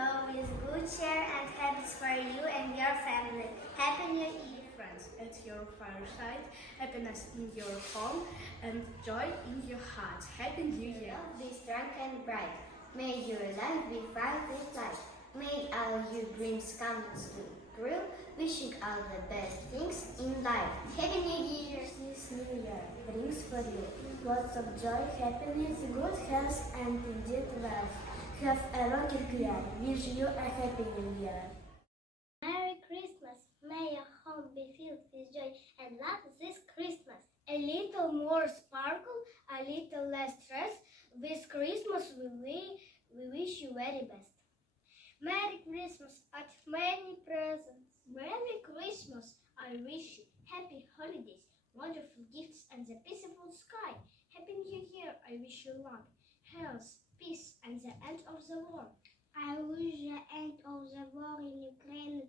wishes for you and your family. Happy New Year. friends at your fireside, happiness in your home, and joy in your heart. Happy New Year! Be strong and bright. May your life be filled with light. May all your dreams come true. Wishing all the best things in life. Happy New Year. This new year brings for you lots of joy, happiness, good health, and indeed wealth. Have a rocky year. Wish you a happy new year. Merry Christmas. May your home be filled with joy and love this Christmas. A little more sparkle, a little less stress. This Christmas we, wi- we wish you very best. Merry Christmas at many presents. Merry Christmas. I wish you happy holidays, wonderful gifts, and the peaceful sky. Happy New Year. I wish you luck, health, peace, and the end of the war. I wish the end of the war in Ukraine